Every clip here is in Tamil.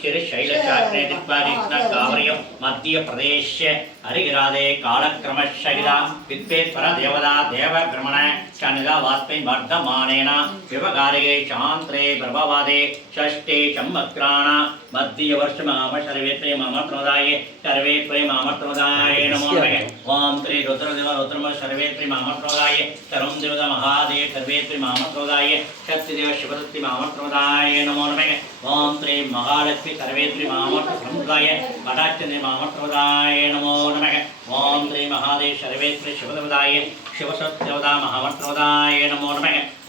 ಶ್ರೀ ಶೈಲಚಾರ್ಯ ಕಾವರಂ ಮಧ್ಯ ಪ್ರದೇಶ ஹரிகிராதே காலக்கிரமஷகிதா வித்வேஸ்வர தேவதா தேவகிரமண சனுகா வாஸ்மை வர்த்தமானேனா விவகாரிகே சாந்திரே பிரபவாதே ஷஷ்டே சம்பக்ராணா மத்திய வருஷ மாம சர்வேத்ரே மாமர்த்தனோதாயே சர்வேத்ரே மாமர்த்தனோதாயே நமோ ஓம் ஸ்ரீ ருத்ரதிவ ருத்ரம சர்வேத்ரி மாமர்த்தனோதாயே சர்வம் தேவத மகாதே சர்வேத்ரி மாமர்த்தனோதாயே சக்தி தேவ சிவதத்தி மாமர்த்தனோதாயே நமோ நமக. ஓம் ஸ்ரீ மகாலட்சுமி சர்வேத்ரி மாமர்த்த சமுதாய கடாட்சி மாமர்த்தனோதாயே நமோ நமக ఓం శ్రీ మహాదేవ సర్వేశ్వరి శివదేవదాయ శివసత్యవదా మహామత్రోదాయ నమో నమ.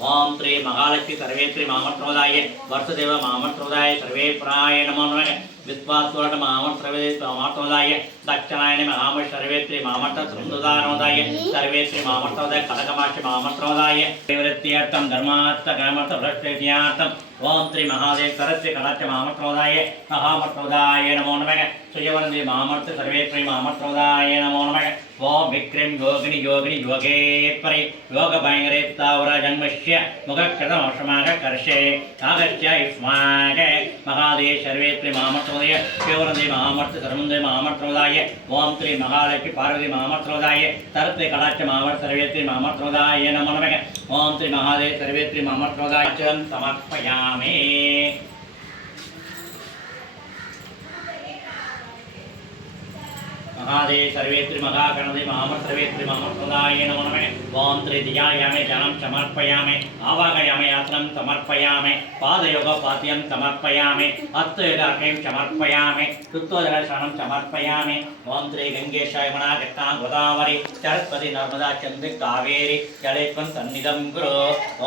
ఓం శ్రీ మహాలక్ష్మి సర్వేత్రి మహామత్రోదాయ వర్షదేవ మహామత్రోదాయ సర్వేశ్వరాయ నమో నమ. విశ్వాసురట మహామత్రవే మహామత్రోదాయ దక్షిణాయని మహామ సర్వేత్రి మహామత్ర సృందుదానోదాయ సర్వేత్రి మహామత్రోదాయ కనకమాక్షి మహామత్రోదాయ నివృత్తియర్థం ధర్మార్థ కామర్థ భ్రష్టేత్యార్థం. ఓం శ్రీ మహాదేవ సరస్వతి కళాక్ష మహామత్రోదాయ మహామత్రోదాయ నమో నమ. సుయవనంది మహామర్తి సర్వేత్రి మహామత్రోదాయ నమో सुयवन्दी महामर्थ सर्वेत्री महामत्रोदाय नमो नमः ओम विक्रम योगिनी योगिनी योगेत्परे योगभयङ्करे तावरा जन्मस्य मुखकृतमशमाग कर्षे आगत्य युष्माग महादेव सर्वेत्रि मामत्रोदय शिवरन्दे महामर्थ सर्वन्दे महामत्रोदाय ओम श्री महालक्ष्मी पार्वती महामत्रोदाय तरत्रे कलाच्च महामर्थ सर्वेत्रि महामत्रोदाय नमो नमः ओम श्री महादेव सर्वेत्रि महामत्रोदाय च समर्पयामि மகாதே சர்வேத்ரி மகாகணதி மாமர் சர்வேத்ரி மாமர்பதாய நமனமே வாம் திரிதியாயாமே ஜலம் சமர்ப்பயாமே ஆவாகயாமே யாத்திரம் சமர்ப்பயாமே பாதயோக பாத்தியம் சமர்ப்பயாமே அத்வயோகாக்கையும் சமர்ப்பயாமே சுத்தோதகசனம் சமர்ப்பயாமே ஓம் ஸ்ரீ கங்கேஷாயமனா கட்டா கோதாவரி சரஸ்வதி நர்மதா சந்து காவேரி ஜலேத்வன் சந்நிதம் குரு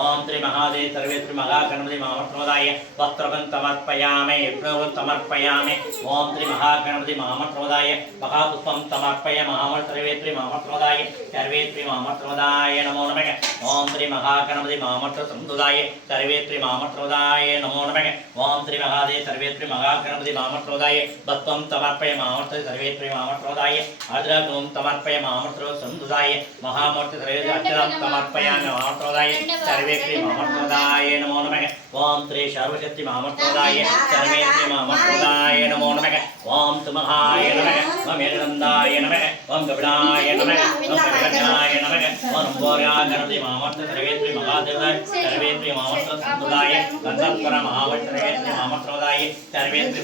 ஓம் ஸ்ரீ மகாதே சர்வேத்ரி மகாகணபதி மாமர்பதாய வஸ்திரவன் சமர்ப்பயாமே யக்னோவன் சமர்ப்பயாமே ஓம் மகாகணபதி மாமர்பதாய மகாபுஸ்த महापुष्पं समर्पय महामल सर्वेत्रि महामप्रदाय सर्वेत्रि महामप्रदाय नमो नमः ओम श्री महागणपति महामत्र समुदाय सर्वेत्रि महामप्रदाय नमो नमः ओम श्री महादेव सर्वेत्रि महागणपति महामप्रदाय वस्त्रं समर्पय महामत्र सर्वेत्रि महामप्रदाय अद्रगुं समर्पय महामत्र समुदाय महामत्र सर्वेत्रि अक्षरं समर्पयामि महामप्रदाय सर्वेत्रि महामप्रदाय नमो नमः ओम श्री सर्वशक्ति महामप्रदाय सर्वेत्रि महामप्रदाय नमो नमः ओम सुमहाय नमः ओम கணானந்தாய நமக ஓம் கபிலாய நமக. ஓம் கணாய நமக ஓம் போரா கணபதி மாமர்த்த சர்வேந்திரி மகாதேவாய் சர்வேந்திரி மாமர்த்த சம்புதாய கந்தத்வர மாமர்த்த சர்வேந்திரி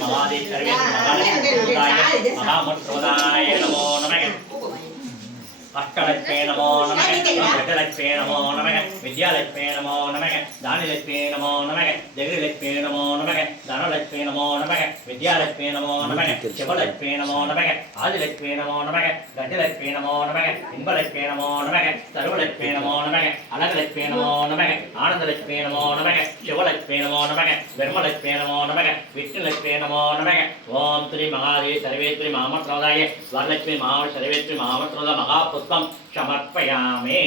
நமோ நமக. அஷ்டலட்சுமே நமோ நமக வெட்டலட்சுமே நமோ நமக வித்யாலட்சுமே நமோ நமக தானிலட்சுமே நமோ நமக ஜெகலட்சுமே நமோ நமக தனலட்சுமே நமோ நமக வித்யாலட்சுமே நமோ நமக சிவலட்சுமே நமோ நமக ஆதிலட்சுமே நமோ நமக கஜலட்சுமே நமோ நமக இன்பலட்சுமே நமக சர்வலட்சுமே நமக அழகலட்சுமே நமக ஆனந்தலட்சுமே நமக சிவலட்சுமே நமக பிரம்மலட்சுமே நமக விஷ்ணுலட்சுமே நமக ஓம் ஸ்ரீ மகாதேவி சர்வேஸ்வரி மாமத்ரோதாய வரலட்சுமி மாவட்ட சர்வேஸ்வரி மாமத்ரோத மகாபு पुष्पं समर्पयामि।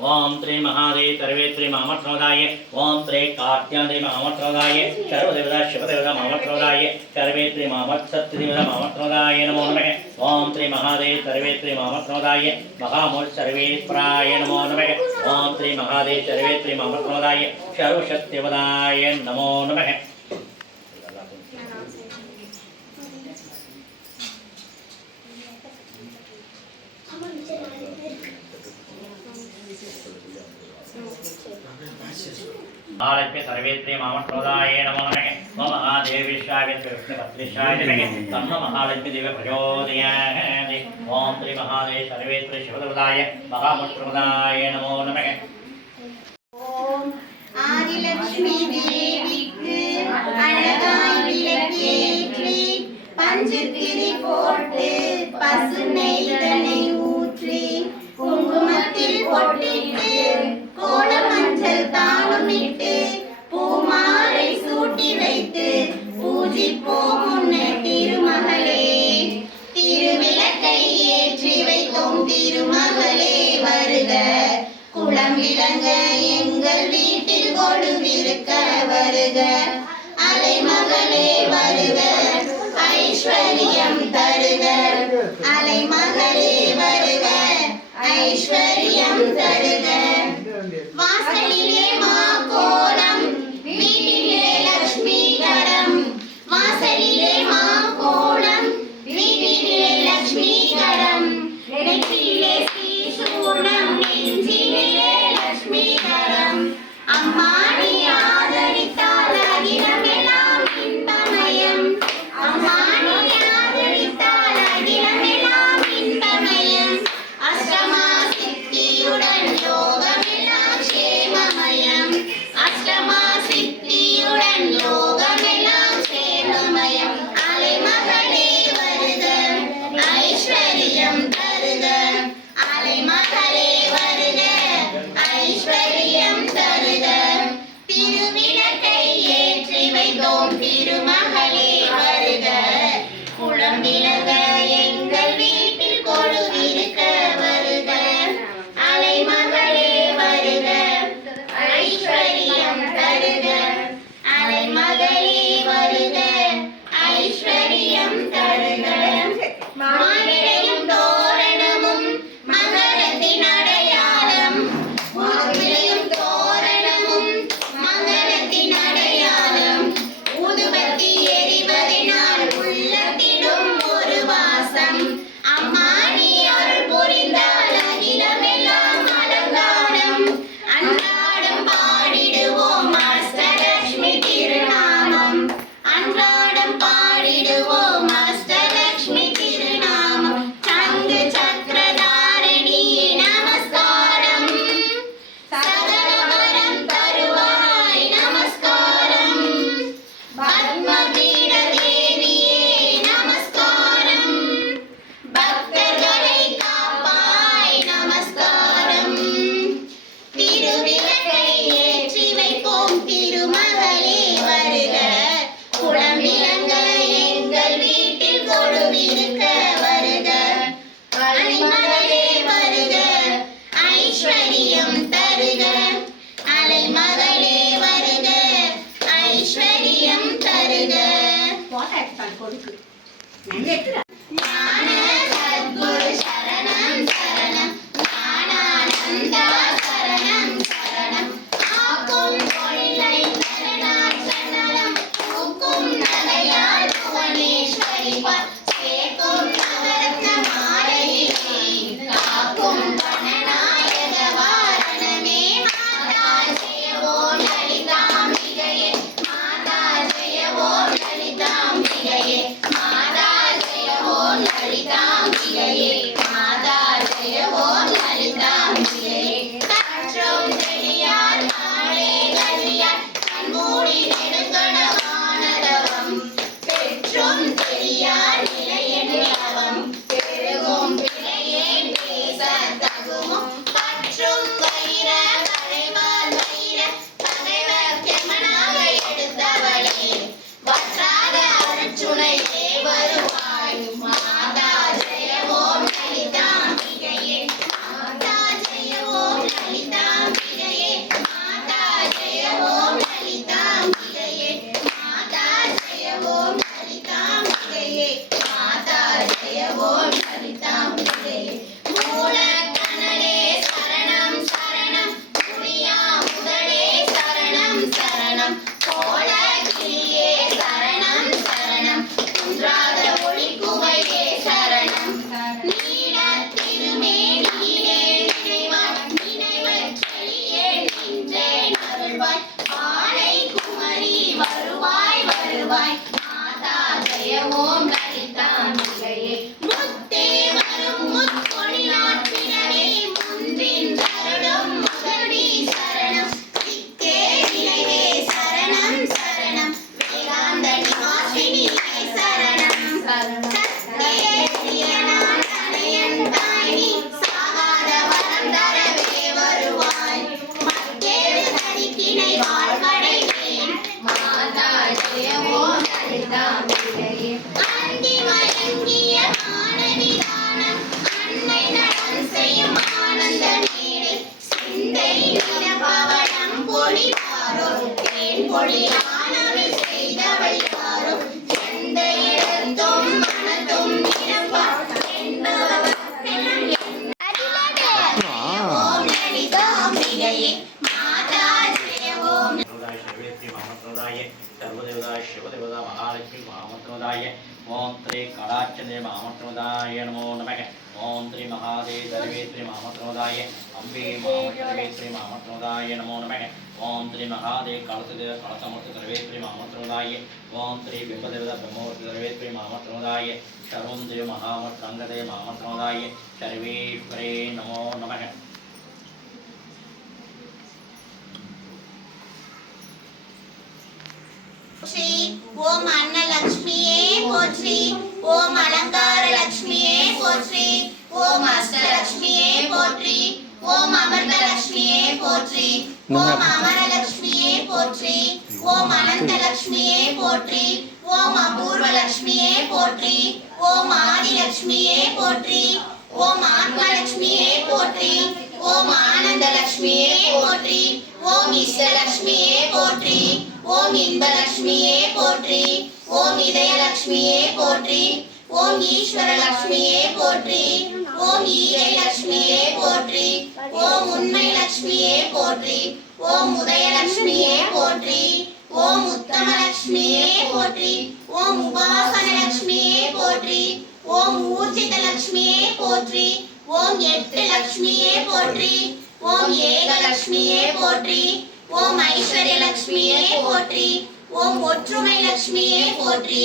ॐ त्रिमहादे सर्वे त्रिमामर्थोदाय ॐ त्रिकाट्यादिमामर्थोदाय सर्वदेवता शिवदेवता मामर्थोदाय सर्वे त्रिमामर्थत्रिदेवतामर्थोदाय नमो नमः। ॐ त्रिमहादे सर्वे त्रिमामर्थोदाय महामो सर्वेश्वराय नमो नमः। ॐ त्रिमहादे सर्वे त्रिमामर्थोदाय सर्वशक्तिवदाय नमो नमः। महालक्ष्मी सर्वेत्रे मामप्रदाय नमो नमः मम महादेवीशाय विष्णुपत्रिशाय नमः तन्न महालक्ष्मी देव प्रचोदयात् ओम श्री महादेव सर्वेत्रे शिवदेवताय महामुत्रदाय नमो नमः ஓம் ஆதிலட்சுமி தேவிக்கு அழகாய் விளக்கேற்றி பஞ்சுத்திரி போட்டு பசுநெய்தனை ஊற்றி குங்குமத்தில் பொட்டிட்டு ஐஸ்வர்யம் தருக. ஓம் ஸ்ரீ மகாதே கலசதேவ கலசமூர்த்தி சர்வேத்ரி மாமத்ரோதாய ஓம் ஸ்ரீ பிம்பதேவத பிரம்மூர்த்தி சர்வேத்ரி மாமத்ரோதாய சர்வம் தேவ மகாமத் சங்கதே மாமத்ரோதாய சர்வேஸ்வரே நமோ நமக போற்றி ஓம் அன்னலக்ஷ்மியே போற்றி ஓம் அலங்கார லக்ஷ்மியே போற்றி ஓம் அஷ்டலக்ஷ்மியே போற்றி ஓம் அமிர்தலக்ஷ்மியே போற்றி ஓம் அமரலட்சுமியே போற்றி. ஓம் அனந்தலக்ஷ்மியே போற்றி. ஓம் அபூர்வலக்ஷ்மியே போற்றி. ஓம் ஆதிலக்ஷ்மியே போற்றி. ஓம் ஆத்மலட்சுமியே போற்றி. ஓம் ஆனந்தலக்ஷ்மியே போற்றி. ஓம் இஷ்டலட்சுமியே போற்றி. ஓம் இன்பலட்சுமியே போற்றி. ஓம் இதயலட்சுமியே போற்றி. ஓம் ஈஸ்வரலக்ஷ்மியே போற்றி. ஓம் ஈகை லட்சுமியே போற்றி ஓம் உண்மை லட்சுமியே போற்றி ஓம் உதயலட்சுமியே போற்றி ஓம் உத்தம லட்சுமியே போற்றி ஓம் உபாசன லட்சுமியே போற்றி ஓம் ஊர்ஜித லட்சுமியே போற்றி ஓம் எட்டு லட்சுமியே போற்றி ஓம் ஏக லட்சுமியே போற்றி ஓம் ஐஸ்வர்ய லட்சுமியே போற்றி ஓம் ஒற்றுமை லட்சுமியே போற்றி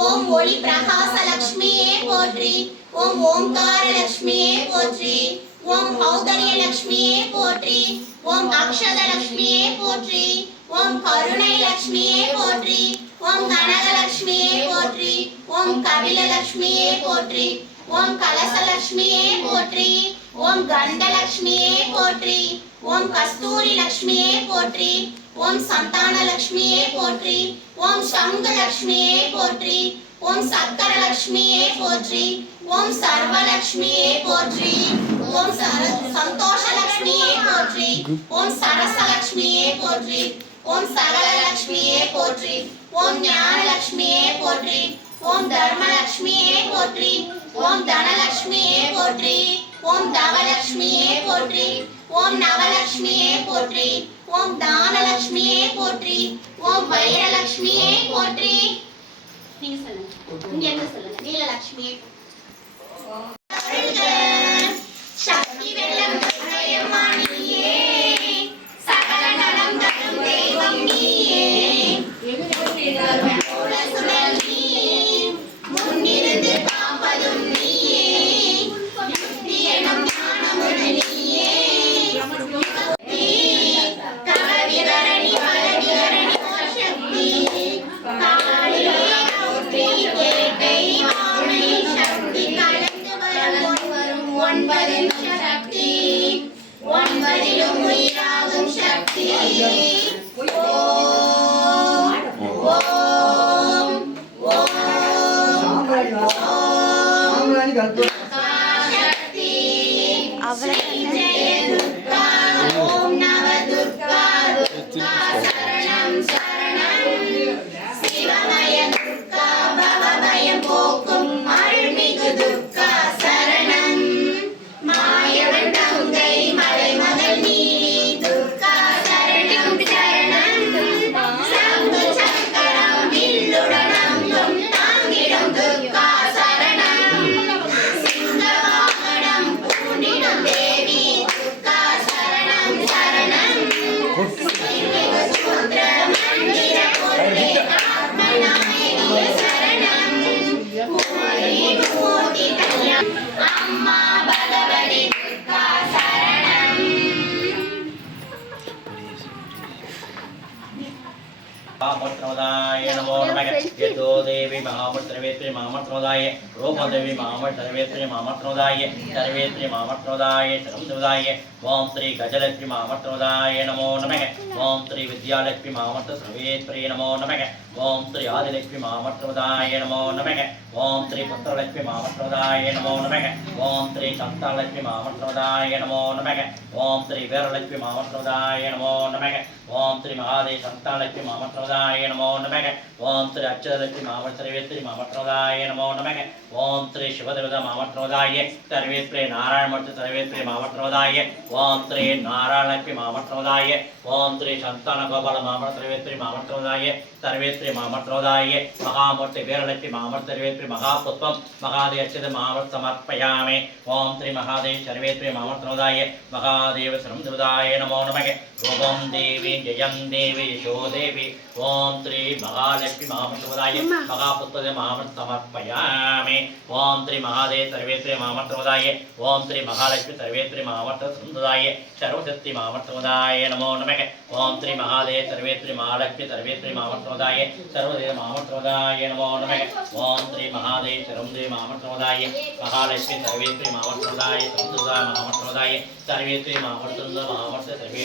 ஓம் ஒளி பிரகாச லட்சுமியே போற்றி ஓம் ஓம்கார லட்சுமியே போற்றி ஓம் பௌதரிய லட்சுமியே போற்றி ஓம் அக்ஷத லட்சுமியே போற்றி ஓம் கருணை லட்சுமியே போற்றி ஓம் கனகலட்சுமியே போற்றி ஓம் கபிலலக்ஷ்மியே போற்றி ஓம் கலசலக்ஷ்மியே போற்றி ஓம் கண்டலக்ஷ்மியே போற்றி ஓம் கஸ்தூரி லட்சுமியே போற்றி ஓம் சந்தான லட்சுமியே போற்றி ஓம் சங்க லட்சுமியே போற்றி ஓம் சக்கர லட்சுமியே போற்றி ஓம் சர்வலட்சுமியே போற்றி ஓம் சர சந்தோஷ லக்ஷ்மியே போற்றி ஓம் சரசலட்சுமியே போற்றி ஓம் சகல லக்ஷ்மியே போற்றி ஓம் ஞான லக்ஷ்மியே போற்றி போற்றி ஓம் தனலட்சுமியே போற்றி ஓம் தவலட்சுமியே போற்றி ஓம் நவலட்சுமியே போற்றி ஓம் தானலட்சுமியே போற்றி ஓம் வைரலட்சுமியே போற்றி நீங்க சொல்லுங்க இங்க இருந்து சொல்லுங்க நீலலட்சுமியே Ó. りがとう。あんまりがとう。महामत्रमदाय नमो नमः यतो देवी महामत्रवेत्री महामत्रमदाय रूपदेवी महामत्रवेत्री महामत्रमदाय सर्वेत्री महामत्रमदाय शरमदेवदाय ओम श्री गजलक्ष्मी महामत्रमदाय नमो नमः ओम श्री विद्यालक्ष्मी महामत्र सर्वेत्री नमो नमः ஓம் ஸ்ரீ ஆதிலட்சுமி மாமற்றவதாய நமோ நமக. ஓம் ஸ்ரீ புத்திரலட்சுமி மாமற்றவதாய நமோ நமக. ஓம் ஸ்ரீ சந்தாலட்சுமி மாமற்றவதாய நமோ நமக. ஓம் ஸ்ரீ வீரலட்சுமி மாமற்றவதாய நமோ நமக. ஓம் ஸ்ரீ மகாதே சந்தாலட்சுமி மாமற்றவதாய நமோ நமக. ஓம் ஸ்ரீ அச்சுதலட்சுமி மாமற்றவேஸ்வரி மாமற்றவதாய நமோ நமக. ஓம் ஸ்ரீ சிவதேவத மாமற்றவதாய சர்வேஸ்வரி நாராயணமூர்த்தி சர்வேஸ்வரி மாமற்றவதாய ஓம் ஸ்ரீ நாராயணலட்சுமி மாமற்றவதாய ஓம் ஸ்ரீ சந்தான கோபால மாமற்ற சர்வேஸ்வரி மாமற்றவதாய சர்வேஸ்வரி வேத்ரி மாமர்த்தோதாயே மகாமூர்த்தி வீரலட்சுமி மாமர்த்தரி வேத்ரி மகா புஷ்பம் மகாதே அச்சித மாமர் சமர்ப்பயாமே ஓம் ஸ்ரீ மகாதேவ் சர்வேத்ரி மாமர்த்தோதாய மகாதேவ சரம் நமோ நமக ஓம் தேவி ஜெயம் தேவி யசோ தேவி ஓம் ஸ்ரீ மகாலட்சுமி மாமற்றவதாய மகாபுத்பதே மாமன் சமர்ப்பயாமி ஓம் ஸ்ரீ மகாதே சர்வேஸ்வரி மாமற்றவதாய ஓம் ஸ்ரீ மகாலட்சுமி சர்வேஸ்வரி மாமற்ற சுந்ததாய சர்வசக்தி மாமற்றவதாய நமோ நமக ஓம் ஸ்ரீ மகாதே சர்வேஸ்வரி மகாலட்சுமி சர்வேஸ்வரி மாமற்றவதாய சர்வதே மாமற்றவதாய நமோ நமக ஓம் ஸ்ரீ மகாதே சர்வதே மாமற்றவதாய மகாலட்சுமி சர்வேஸ்வரி மாமற்றவதாய சந்ததா மாமற்றவதாய சர்வேஸ்வரி மாமற்ற மாமற்ற சர்வே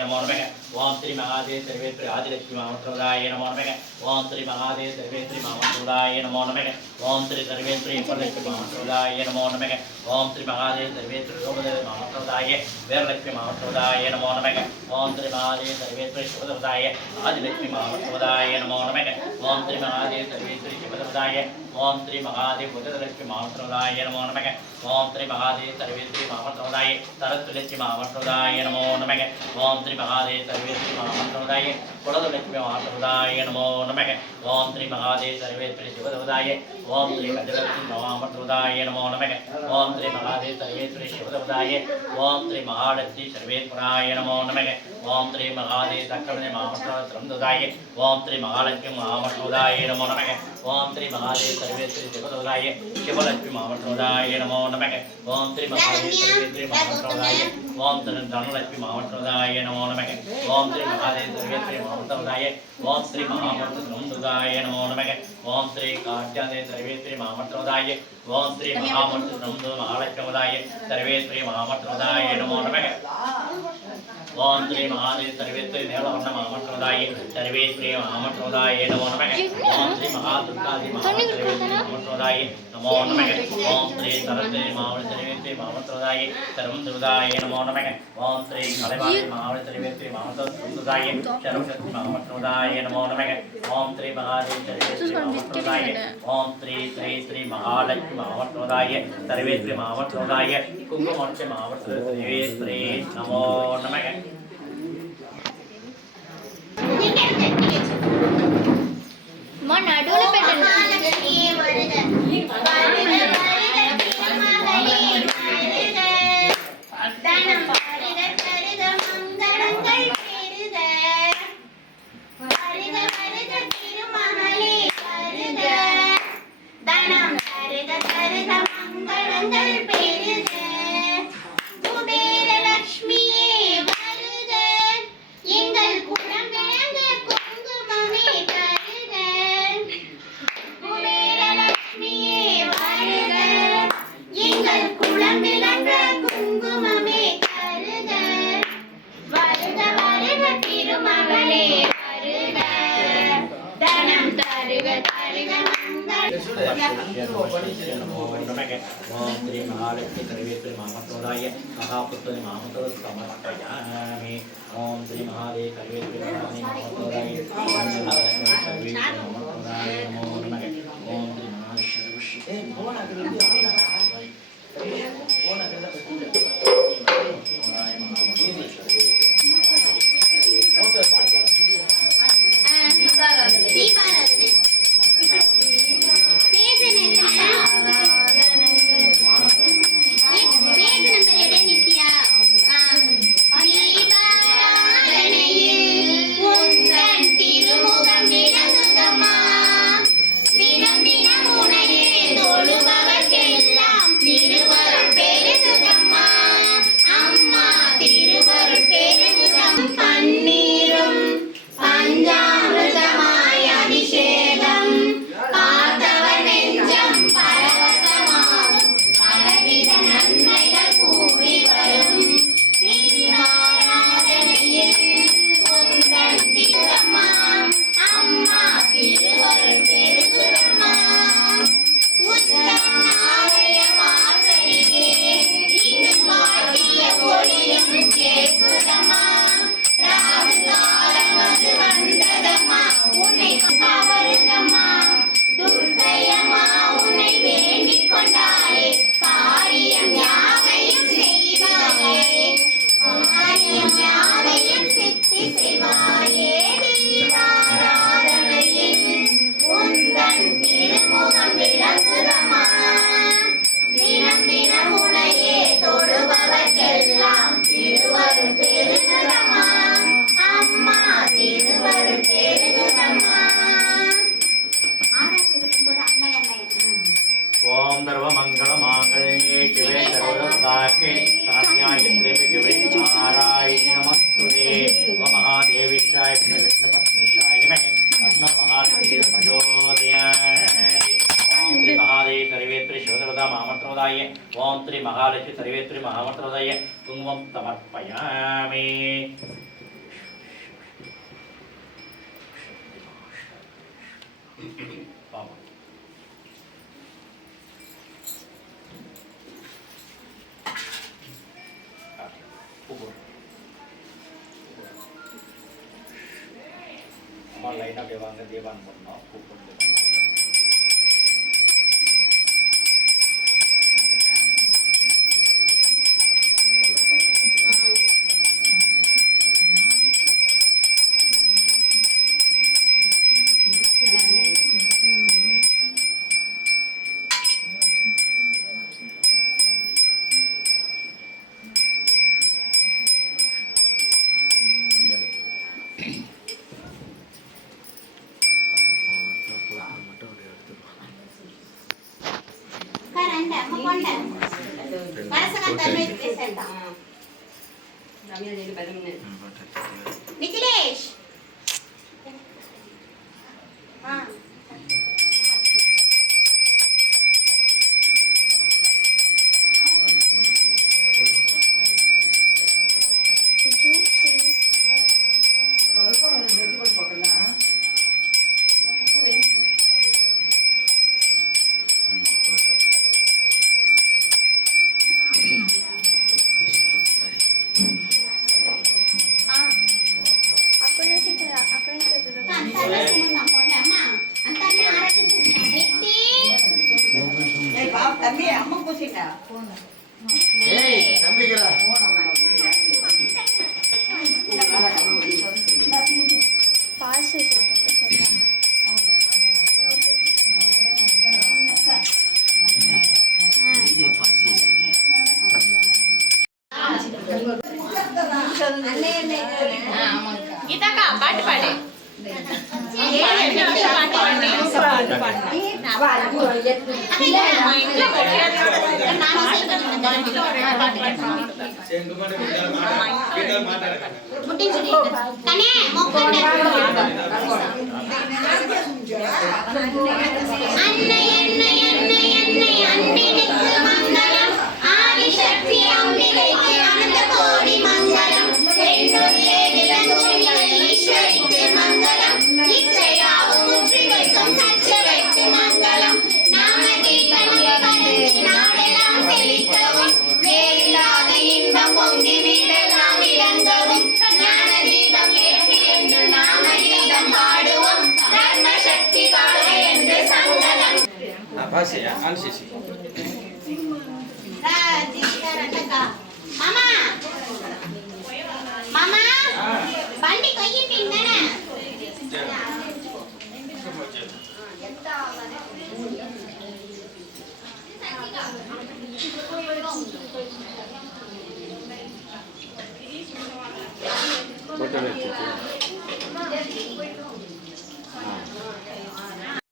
நமோ நமக ஓம் ஸ்ரீ மகாதே சர்வேஸ்வரி ஆதிலட்சுமி மாமற்ற பிரதாய நமோ நமக. ஓம் ஸ்ரீ மகாதேவ சர்வேந்திரி மாமந்தூடாய நமோ நமக. ஓம் ஸ்ரீ சர்வேந்திரி பரலட்சுமி மாமந்தூடாய நமோ நமக. ஓம் ஸ்ரீ மகாதேவ சர்வேந்திரி ரோபதேவ மாமந்தூடாய வீரலட்சுமி மாமந்தூடாய நமோ நமக. ஓம் ஸ்ரீ மகாதேவ சர்வேந்திரி சிவதேவதாய ஆதிலட்சுமி மாமந்தூடாய நமோ நமக. ஓம் ஸ்ரீ மகாதேவ சர்வேந்திரி சிவதேவதாய ஓம் ஸ்ரீ மகாதேவ் புஜதலட்சுமி மாமற்றதாய நமோ நமக. ஓம் ஸ்ரீ மகாதேவ் சர்வேஸ்ரீ மாமற்றதாய சரத்துலட்சுமி மாமற்றதாய நமோ நமக. ஓம் ஸ்ரீ மகாதேவ் சர்வேஸ்ரீ மாமற்றதாய குலதுலட்சுமி மாமற்றதாய நமோ நமக. ஓம் ஸ்ரீ மகாதேவ் சர்வேஸ்ரீ சிவதவதாய. ஓம் ஸ்ரீ கஜலட்சுமி மாமற்றதாய நமோ நமக. ஓம் ஸ்ரீ மகாதேவ் சர்வேஸ்ரீ சிவதவதாய. ஓம் ஸ்ரீ மகாலட்சுமி சர்வேஸ்வராய நமோ நமக. ஓம் ஸ்ரீ மகாதே தக்கடனே மாமட்டோத்திரம் துதாய. ஓம் ஸ்ரீ மகாலட்சுமி மாமட்டோதாய நமோ நமக. ஓம் ஸ்ரீ மகாதே சர்வேஸ்ரீ சிவதோதாய சிவலட்சுமி மாமட்டோதாய நமோ நமக. ஓம் ஸ்ரீ மகாதே சர்வேஸ்ரீ மாமட்டோதாய. ஓம் திரு தனலட்சுமி மாமட்டோதாய நமோ நமக. ஓம் ஸ்ரீ மகாதே சர்வேஸ்ரீ மாமட்டோதாய. ஓம் ஸ்ரீ மகாமட்டோத்திரம் துதாய நமோ நமக. ஓம் ஸ்ரீ காட்யாதே சர்வேஸ்ரீ மாமட்டோதாய. ஓம் ஸ்ரீ மகாமட்டோத்திரம் மகாலட்சுமதாய சர்வேஸ்ரீ மாமட்டோதாய நமோ நமக. ஓம் ஸ்ரீ மகாதுர்காதி மாமற்றதாயி நமோ நமக ஓம் ஸ்ரீ சரஸ்வதி மாவளி சர்வேஸ்வரி மாமற்றதாயி சர்வம் சுதாயே நமோ நமக ஓம் ஸ்ரீ கலைவாணி மாவளி சர்வேஸ்வரி மாமற்றதாயி சர்வசக்தி மாமற்றதாயே நமோ நமக ஓம் ஸ்ரீ மகாதேவி சர்வேஸ்வரி மாமற்றதாயி ஓம் ஸ்ரீ ஸ்ரீ ஸ்ரீ மகாலட்சுமி மாவட்டோதாய சர்வேஸ்வரி மாவட்டோதாய குங்குமோட்ச மாவட்ட சர்வேஸ்வரி நமோ நமக நீங்க எடுத்து எடுத்து வச்சுக்கோங்க. அம்மா நடுவுல petal มะไรนะเดวังนเดวันหมดเนาะคุณคนเดวัง Okay. Masih ya, an sisi. Mama. Mama. Bandi kau ini pindah na. What do you think?